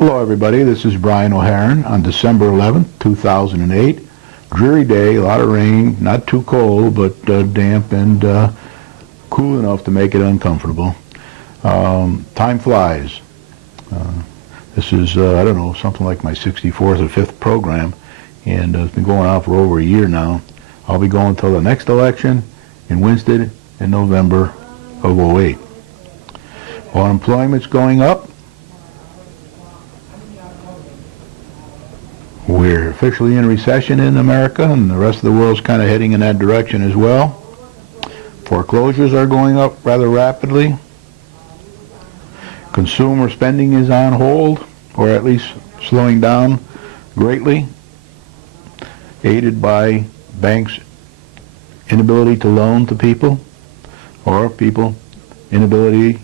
Hello everybody, this is Brian O'Haron on December 11th, 2008. Dreary day, a lot of rain, not too cold, but damp and cool enough to make it uncomfortable. Time flies. This is, I don't know, something like my 64th or 5th program, and it's been going on for over a year now. I'll be going until the next election in Winston in November of 08. Unemployment's going up. We're officially in recession in America, and the rest of the world's kind of heading in that direction as well. Foreclosures are going up rather rapidly. Consumer spending is on hold, or at least slowing down greatly, aided by banks' inability to loan to people, or people inability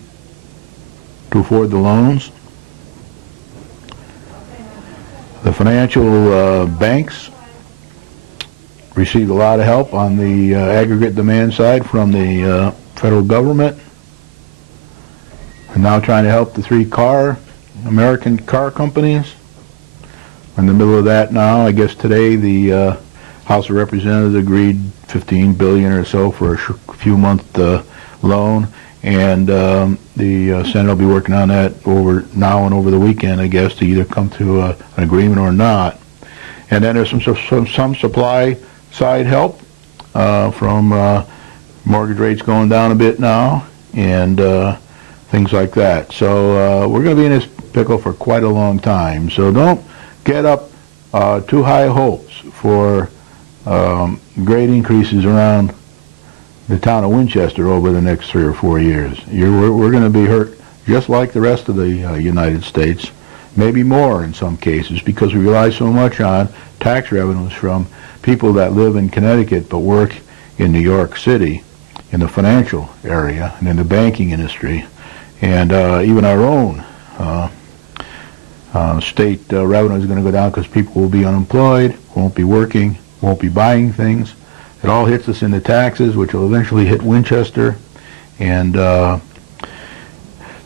to afford the loans. The financial banks received a lot of help on the aggregate demand side from the federal government, and now trying to help the three American car companies. We're in the middle of that now. I guess today the House of Representatives agreed $15 billion or so for a few-month loan, and the Senate will be working on that over now and over the weekend, I guess, to either come to an agreement or not. And then there's some supply side help from mortgage rates going down a bit now, and things like that. So we're going to be in this pickle for quite a long time. So don't get up too high hopes for great increases around the town of Winchester over the next 3 or 4 years. We're going to be hurt just like the rest of the United States, maybe more in some cases, because we rely so much on tax revenues from people that live in Connecticut but work in New York City in the financial area and in the banking industry, and even our own state revenue is going to go down because people will be unemployed, won't be working, won't be buying things. It all hits us in the taxes, which will eventually hit Winchester, and there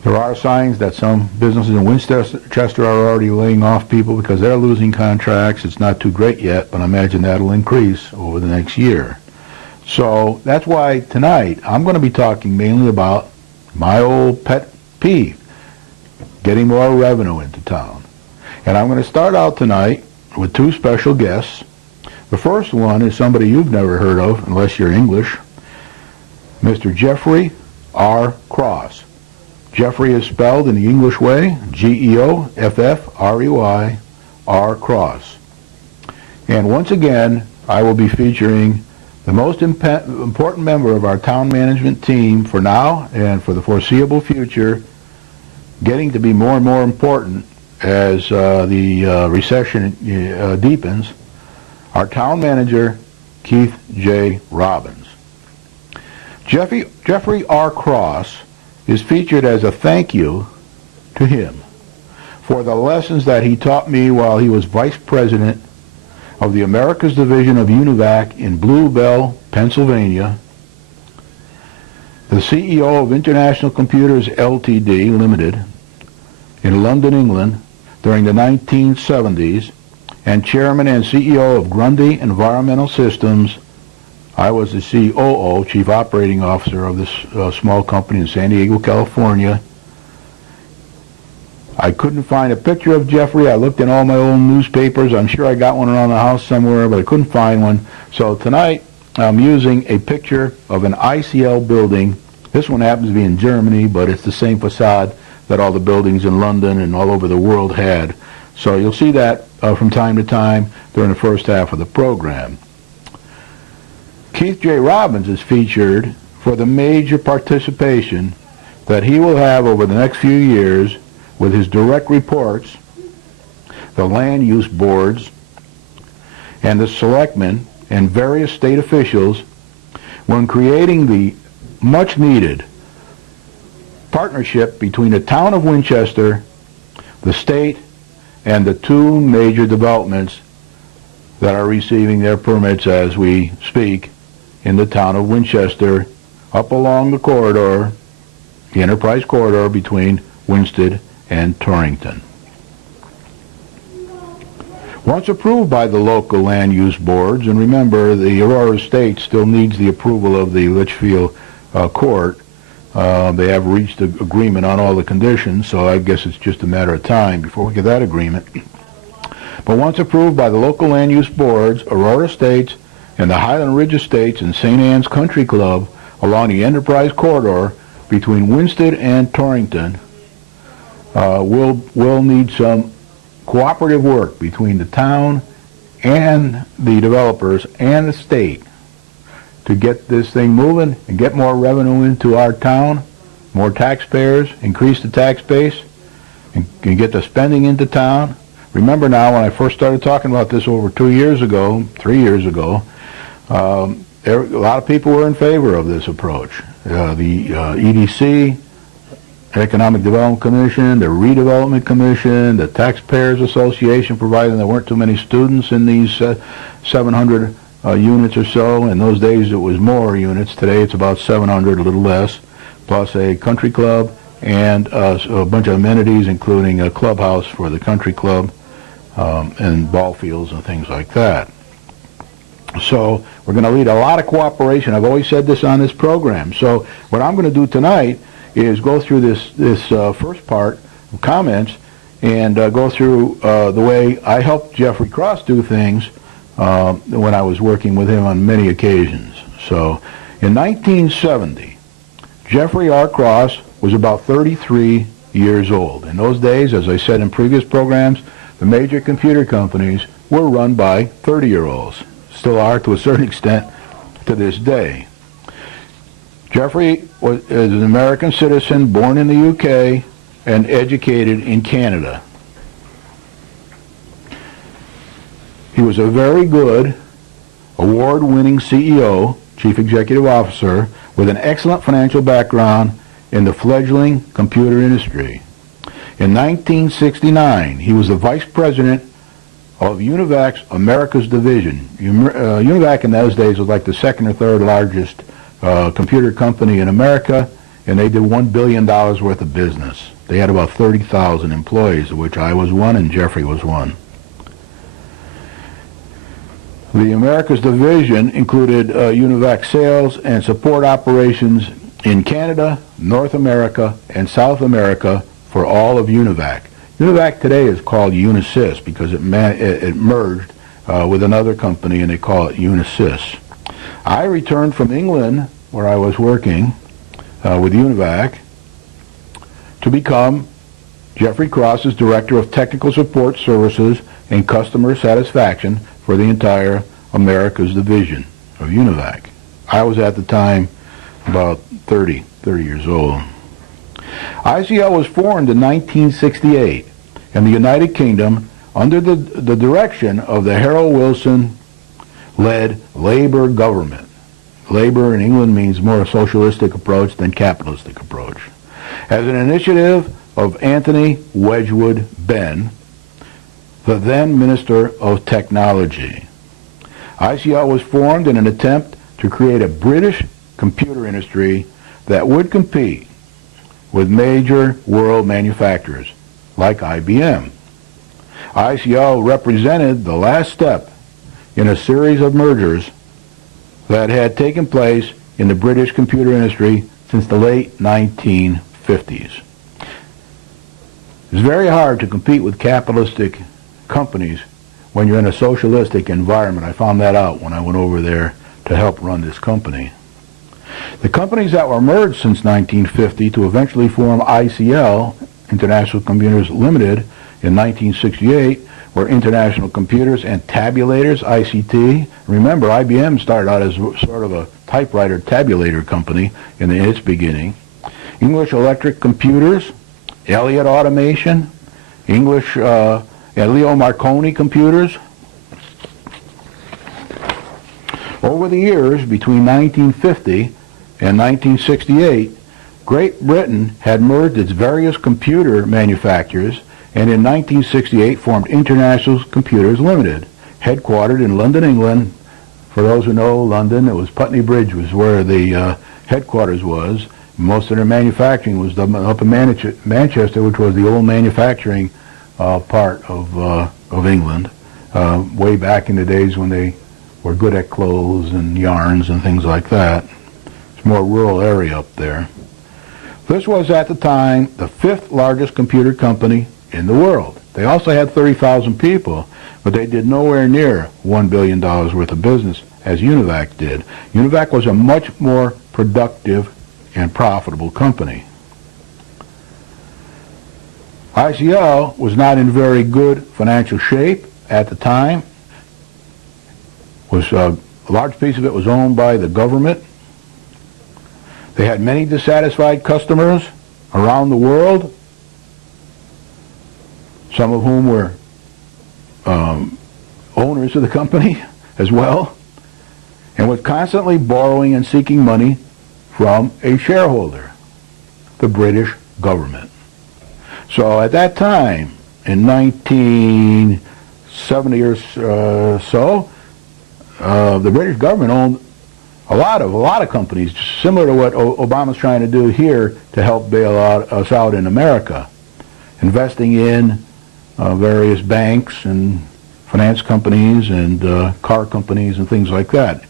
are signs that some businesses in Winchester are already laying off people because they're losing contracts. It's not too great yet, but I imagine that'll increase over the next year. So that's why tonight I'm going to be talking mainly about my old pet peeve, getting more revenue into town. And I'm going to start out tonight with two special guests. The first one is somebody you've never heard of, unless you're English, Mr. Geoffrey R. Cross. Geoffrey is spelled in the English way, Geoffrey R. Cross. And once again, I will be featuring the most important member of our town management team for now and for the foreseeable future, getting to be more and more important as the recession deepens. Our town manager, Keith J. Robbins. Geoffrey R. Cross is featured as a thank you to him for the lessons that he taught me while he was vice president of the Americas Division of UNIVAC in Blue Bell, Pennsylvania, the CEO of International Computers Ltd. Limited in London, England during the 1970s, and chairman and CEO of Grundy Environmental Systems. I was the COO, Chief Operating Officer of this small company in San Diego, California. I couldn't find a picture of Geoffrey. I looked in all my old newspapers. I'm sure I got one around the house somewhere, but I couldn't find one. So tonight I'm using a picture of an ICL building. This one happens to be in Germany, but it's the same facade that all the buildings in London and all over the world had. So you'll see that from time to time during the first half of the program. Keith J. Robbins is featured for the major participation that he will have over the next few years with his direct reports, the land use boards, and the selectmen and various state officials when creating the much-needed partnership between the town of Winchester, the state, and the two major developments that are receiving their permits as we speak in the town of Winchester, up along the corridor, the Enterprise Corridor between Winston and Torrington. Once approved by the local land use boards, and remember, the Aurora Estate still needs the approval of the Litchfield court. They have reached an agreement on all the conditions, so I guess it's just a matter of time before we get that agreement. But once approved by the local land use boards, Aurora Estates and the Highland Ridge Estates and St. Anne's Country Club along the Enterprise Corridor between Winsted and Torrington will need some cooperative work between the town and the developers and the state to get this thing moving and get more revenue into our town, more taxpayers, increase the tax base, and get the spending into town. Remember now, when I first started talking about this over 3 years ago, a lot of people were in favor of this approach. The EDC, Economic Development Commission, the Redevelopment Commission, the Taxpayers Association, providing there weren't too many students in these 700 units or so. In those days it was more units. Today it's about 700, a little less, plus a country club and a bunch of amenities, including a clubhouse for the country club and ball fields and things like that. So we're going to lead a lot of cooperation. I've always said this on this program. So what I'm going to do tonight is go through this first part of comments and go through the way I helped Geoffrey Cross do things when I was working with him on many occasions. So in 1970, Geoffrey R. Cross was about 33 years old. In those days, as I said in previous programs, the major computer companies were run by 30-year-olds. Still are to a certain extent to this day. Geoffrey is an American citizen, born in the UK and educated in Canada. He was a very good, award-winning CEO, Chief Executive Officer, with an excellent financial background in the fledgling computer industry. In 1969, he was the Vice President of Univac's Americas Division. Univac in those days was like the second or third largest computer company in America, and they did $1 billion worth of business. They had about 30,000 employees, of which I was one and Geoffrey was one. The Americas Division included Univac sales and support operations in Canada, North America, and South America for all of Univac. Univac today is called Unisys because it merged with another company and they call it Unisys. I returned from England, where I was working with Univac, to become Geoffrey Cross's Director of Technical Support Services and Customer Satisfaction for the entire Americas Division of Univac. I was at the time about 30 years old. ICL was formed in 1968 in the United Kingdom under the direction of the Harold Wilson-led Labour government. Labour in England means more a socialistic approach than capitalistic approach. As an initiative of Anthony Wedgwood Benn, the then Minister of Technology. ICL was formed in an attempt to create a British computer industry that would compete with major world manufacturers like IBM. ICL represented the last step in a series of mergers that had taken place in the British computer industry since the late 1950s. It's very hard to compete with capitalistic companies when you're in a socialistic environment. I found that out when I went over there to help run this company. The companies that were merged since 1950 to eventually form ICL, International Computers Limited, in 1968 were International Computers and Tabulators, ICT. Remember, IBM started out as sort of a typewriter tabulator company in its beginning. English Electric Computers, Elliott Automation, English Leo Marconi Computers. Over the years, between 1950 and 1968, Great Britain had merged its various computer manufacturers and in 1968 formed International Computers Limited, headquartered in London, England. For those who know London, it was Putney Bridge was where the headquarters was. Most of their manufacturing was done up in Manchester, which was the old manufacturing part of England. way back in the days when they were good at clothes and yarns and things like that. It's a more rural area up there. This was at the time the 5th largest computer company in the world. They also had 30,000 people, but they did nowhere near $1 billion worth of business as Univac did. Univac was a much more productive and profitable company. ICL was not in very good financial shape at the time. A large piece of it was owned by the government. They had many dissatisfied customers around the world, some of whom were owners of the company as well, and was constantly borrowing and seeking money from a shareholder, the British government. So at that time, in 1970 or so, the British government owned a lot of companies, similar to what Obama's trying to do here to help bail us out in America, investing in various banks and finance companies and car companies and things like that.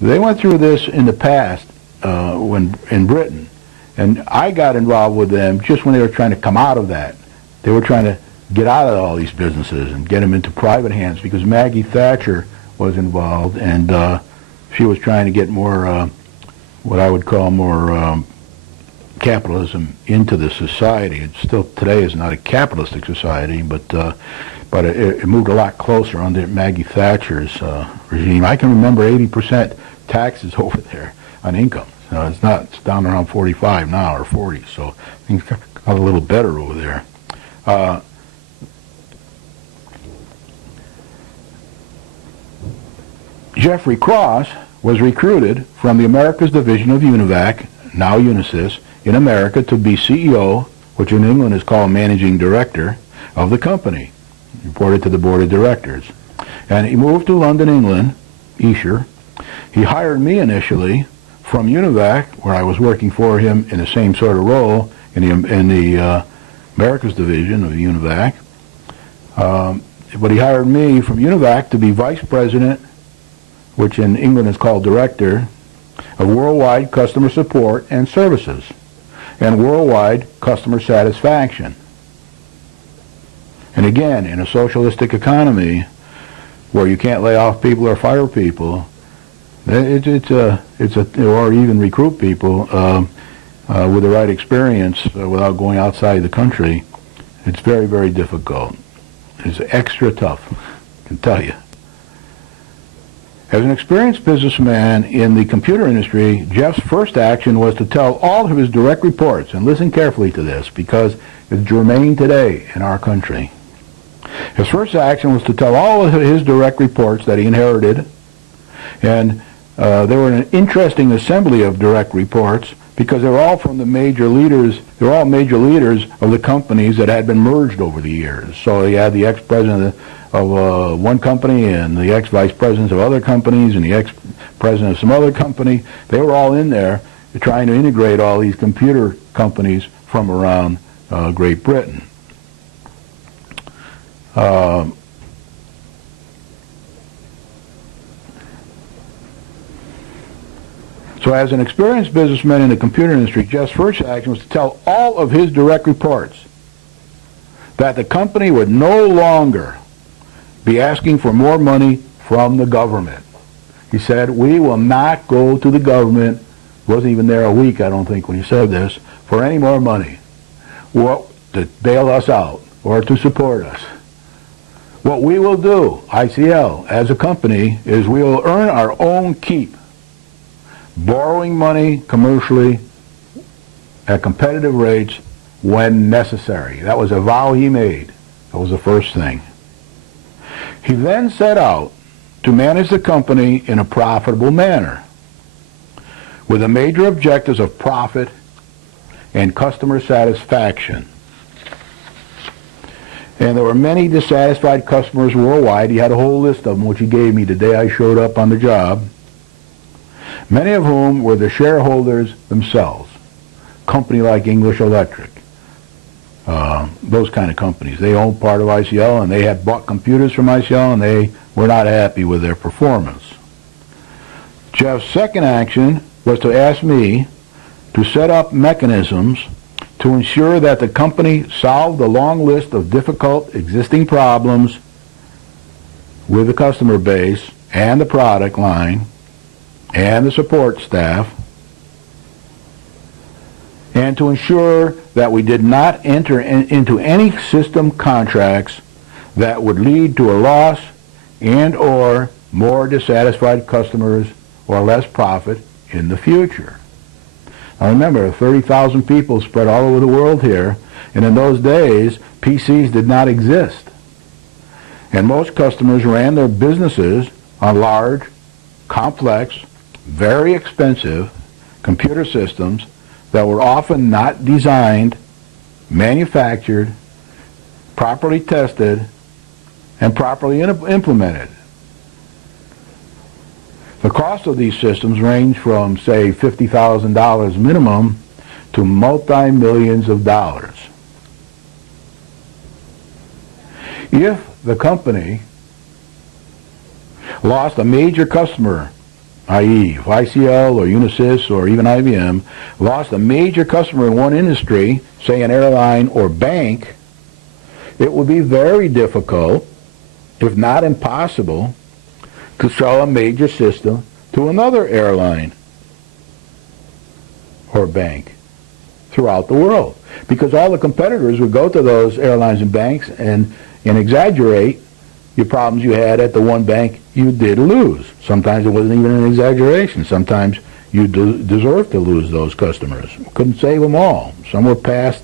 They went through this in the past when in Britain, and I got involved with them just when they were trying to come out of that. They were trying to get out of all these businesses and get them into private hands because Maggie Thatcher was involved, and she was trying to get more, what I would call more capitalism into the society. It still today is not a capitalistic society, but it moved a lot closer under Maggie Thatcher's regime. I can remember 80% taxes over there on income. It's not. It's down around 45 now, or 40. So things got a little better over there. Geoffrey Cross was recruited from the Americas division of Univac, now Unisys, in America to be CEO, which in England is called managing director, of the company. He reported to the board of directors. And he moved to London, England, Esher. He hired me initially from Univac, where I was working for him in the same sort of role in the Americas division of Univac. But he hired me from Univac to be vice president, which in England is called director, of worldwide customer support and services, and worldwide customer satisfaction. And again, in a socialistic economy where you can't lay off people or fire people, or even recruit people with the right experience without going outside the country, it's very, very difficult. It's extra tough, I can tell you. As an experienced businessman in the computer industry, Jeff's first action was to tell all of his direct reports, and listen carefully to this because it's germane today in our country. His first action was to tell all of his direct reports that he inherited, and they were an interesting assembly of direct reports because they were all from the major leaders. They were all major leaders of the companies that had been merged over the years. So he had the ex-president of one company and the ex-vice presidents of other companies and the ex-president of some other company. They were all in there trying to integrate all these computer companies from around Great Britain. So as an experienced businessman in the computer industry, Jeff's first action was to tell all of his direct reports that the company would no longer be asking for more money from the government. He said, we will not go to the government, wasn't even there a week, I don't think, when he said this, for any more money, to bail us out or to support us. What we will do, ICL, as a company, is we will earn our own keep, borrowing money commercially at competitive rates when necessary. That was a vow he made. That was the first thing. He then set out to manage the company in a profitable manner with the major objectives of profit and customer satisfaction. And there were many dissatisfied customers worldwide. He had a whole list of them, which he gave me the day I showed up on the job, many of whom were the shareholders themselves, a company like English Electric, those kind of companies. They own part of ICL, and they had bought computers from ICL, and they were not happy with their performance. Jeff's second action was to ask me to set up mechanisms to ensure that the company solved the long list of difficult existing problems with the customer base and the product line and the support staff, and to ensure that we did not enter into any system contracts that would lead to a loss and or more dissatisfied customers or less profit in the future. Now remember, 30,000 people spread all over the world here, and in those days, PCs did not exist. And most customers ran their businesses on large, complex, very expensive computer systems that were often not designed, manufactured, properly tested, and properly implemented. The cost of these systems range from, say, $50,000 minimum to multi-millions of dollars. If the company lost a major customer, i.e. if ICL or Unisys or even IBM lost a major customer in one industry, say an airline or bank, it would be very difficult, if not impossible, to sell a major system to another airline or bank throughout the world. Because all the competitors would go to those airlines and banks and exaggerate your problems you had at the one bank you did lose. Sometimes it wasn't even an exaggeration. Sometimes you deserved to lose those customers. Couldn't save them all. Some were past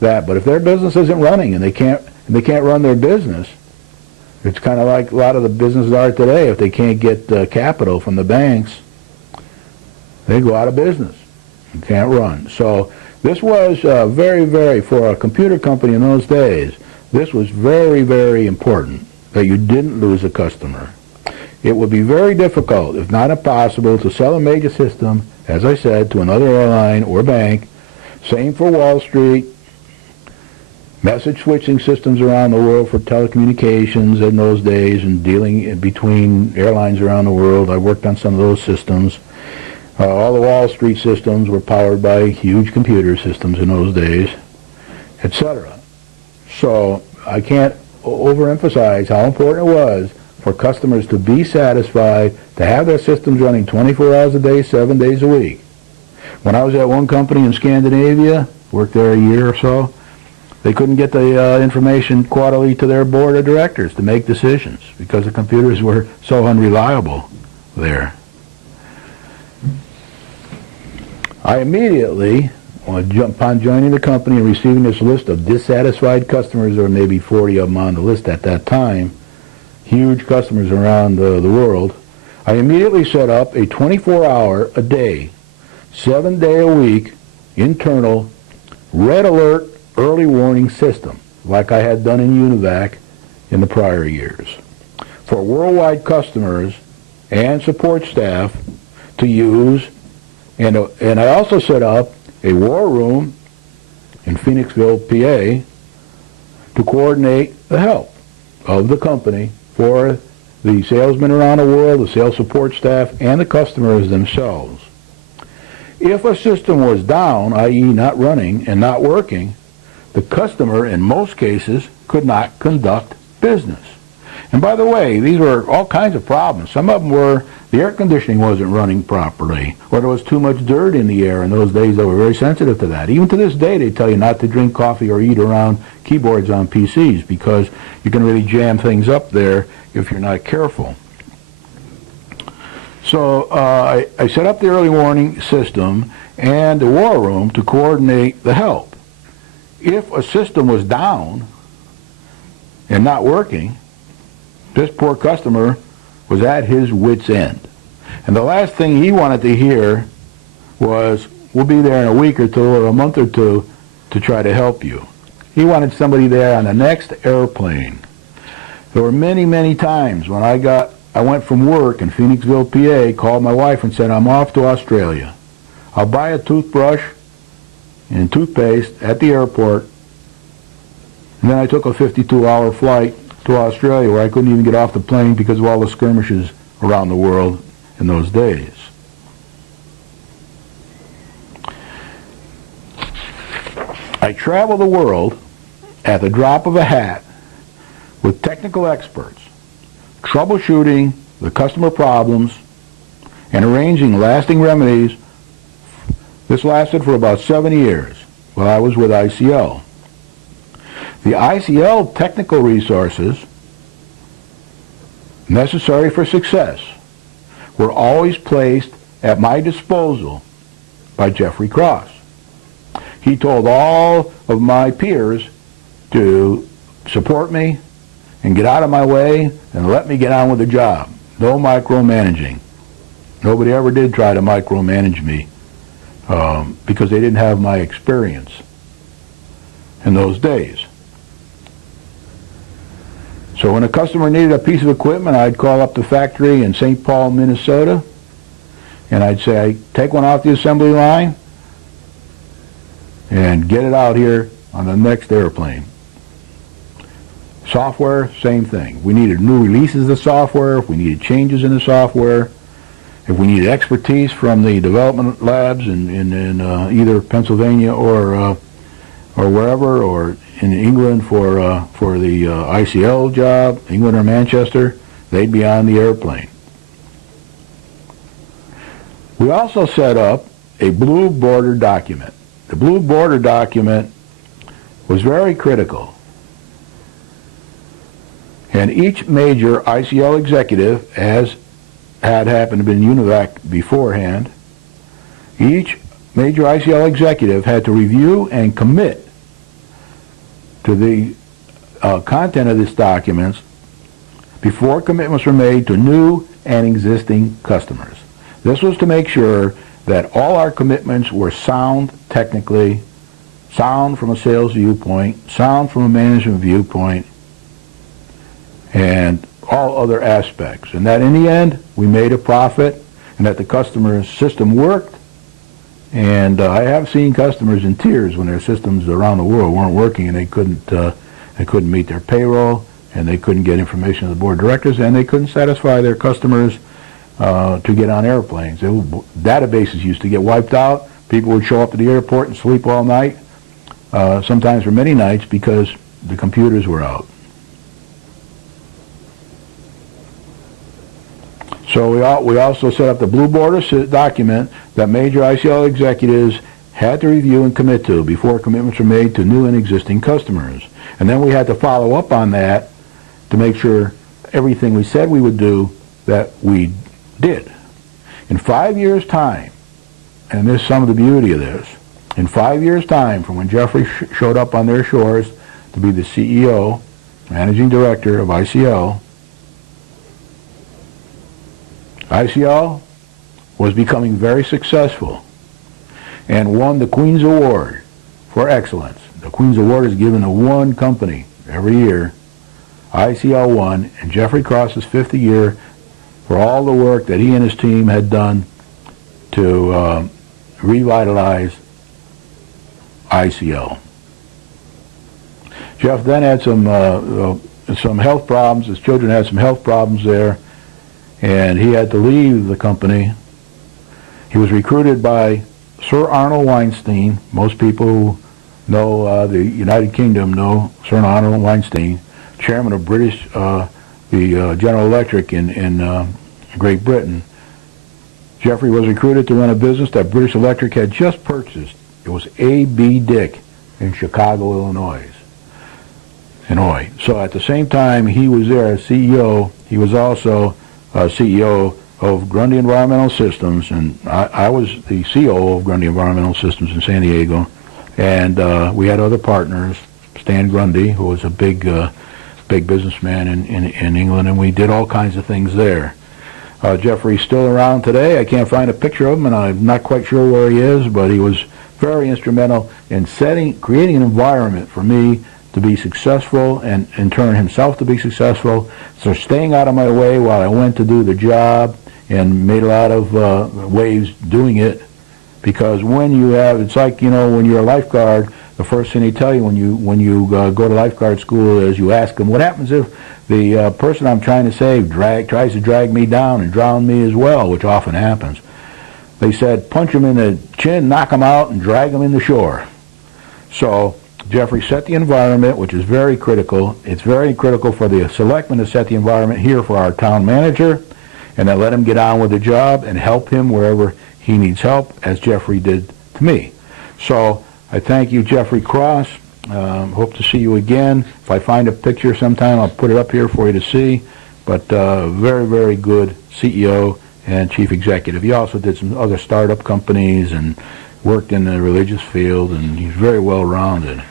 that. But if their business isn't running and they can't run their business, it's kind of like a lot of the businesses are today. If they can't get capital from the banks, they go out of business and can't run. So this was very, very, for a computer company in those days, this was very, very important that you didn't lose a customer. It would be very difficult, if not impossible, to sell a major system, as I said, to another airline or bank. Same for Wall Street. Message switching systems around the world for telecommunications in those days and dealing between airlines around the world. I worked on some of those systems. All the Wall Street systems were powered by huge computer systems in those days, etc. So I can't overemphasize how important it was for customers to be satisfied, to have their systems running 24 hours a day, 7 days a week. When I was at one company in Scandinavia, worked there a year or so, they couldn't get the information quarterly to their board of directors to make decisions because the computers were so unreliable there. I immediately, upon joining the company and receiving this list of dissatisfied customers, there were maybe 40 of them on the list at that time, huge customers around the world, I immediately set up a 24-hour-a-day, 7-day-a-week internal red alert early warning system, like I had done in UNIVAC in the prior years, for worldwide customers and support staff to use. And I also set up a war room in Phoenixville, PA, to coordinate the help of the company for the salesmen around the world, the sales support staff, and the customers themselves. If a system was down, i.e. not running and not working, the customer, in most cases, could not conduct business. And by the way, these were all kinds of problems. Some of them were the air conditioning wasn't running properly, or there was too much dirt in the air. In those days, they were very sensitive to that. Even to this day, they tell you not to drink coffee or eat around keyboards on PCs because you can really jam things up there if you're not careful. So I set up the early warning system and the war room to coordinate the help. If a system was down and not working, this poor customer was at his wit's end. And the last thing he wanted to hear was, we'll be there in a week or two or a month or two to try to help you. He wanted somebody there on the next airplane. There were many, many times when I went from work in Phoenixville, PA, called my wife and said, I'm off to Australia. I'll buy a toothbrush and toothpaste at the airport And then I took a 52-hour flight to Australia where I couldn't even get off the plane because of all the skirmishes around the world in those days. I travel the world at the drop of a hat with technical experts, troubleshooting the customer problems and arranging lasting remedies. This lasted for about 7 years while I was with ICL. The ICL technical resources necessary for success were always placed at my disposal by Geoffrey Cross. He told all of my peers to support me and get out of my way and let me get on with the job. No micromanaging. Nobody ever did try to micromanage me because they didn't have my experience in those days. So when a customer needed a piece of equipment, I'd call up the factory in St. Paul, Minnesota, and I'd say, take one off the assembly line and get it out here on the next airplane. Software, same thing. We needed new releases of software, if we needed changes in the software, if we needed expertise from the development labs in either Pennsylvania or wherever, or in England for the ICL job, England or Manchester, they'd be on the airplane. We also set up a blue border document. The blue border document was very critical. And each major ICL executive, as had happened to be in UNIVAC beforehand, each major ICL executive had to review and commit to the content of this document before commitments were made to new and existing customers. This was to make sure that all our commitments were sound technically, sound from a sales viewpoint, sound from a management viewpoint, and all other aspects. And that in the end, we made a profit, and that the customer's system worked. And I have seen customers in tears when their systems around the world weren't working and they couldn't meet their payroll, and they couldn't get information to the board of directors, and they couldn't satisfy their customers to get on airplanes. Databases used to get wiped out. People would show up to the airport and sleep all night, sometimes for many nights, because the computers were out. So we also set up the blue border document that major ICL executives had to review and commit to before commitments were made to new and existing customers. And then we had to follow up on that to make sure everything we said we would do, that we did. In 5 years' time, and this is some of the beauty of this, in 5 years' time from when Geoffrey showed up on their shores to be the CEO, managing director of ICL, ICL was becoming very successful and won the Queen's Award for excellence. The Queen's Award is given to one company every year. ICL won, and Geoffrey Cross's 50th year for all the work that he and his team had done to revitalize ICL. Jeff then had some health problems. His children had some health problems there, and he had to leave the company. He was recruited by Sir Arnold Weinstein. Most people who know the United Kingdom know Sir Arnold Weinstein, chairman of British, the General Electric in Great Britain. Geoffrey was recruited to run a business that British Electric had just purchased. It was A.B. Dick in Chicago, Illinois. So at the same time he was there as CEO, he was also CEO of Grundy Environmental Systems, and I was the CEO of Grundy Environmental Systems in San Diego, and we had other partners, Stan Grundy, who was a big businessman in England, and we did all kinds of things there. Geoffrey's still around today. I can't find a picture of him, and I'm not quite sure where he is, but he was very instrumental in creating an environment for me to be successful, and in turn himself to be successful. So staying out of my way while I went to do the job and made a lot of waves doing it, Because when you have, it's like, when you're a lifeguard, the first thing they tell you when you go to lifeguard school is you ask them, what happens if the person I'm trying to save tries to drag me down and drown me as well, which often happens. They said, punch him in the chin, knock him out, and drag him in the shore. So Geoffrey set the environment, which is very critical. It's very critical for the selectmen to set the environment here for our town manager, and then let him get on with the job and help him wherever he needs help, as Geoffrey did to me. So I thank you, Geoffrey Cross. Hope to see you again. If I find a picture sometime, I'll put it up here for you to see. But very, very good CEO and chief executive. He also did some other startup companies and worked in the religious field, and he's very well-rounded.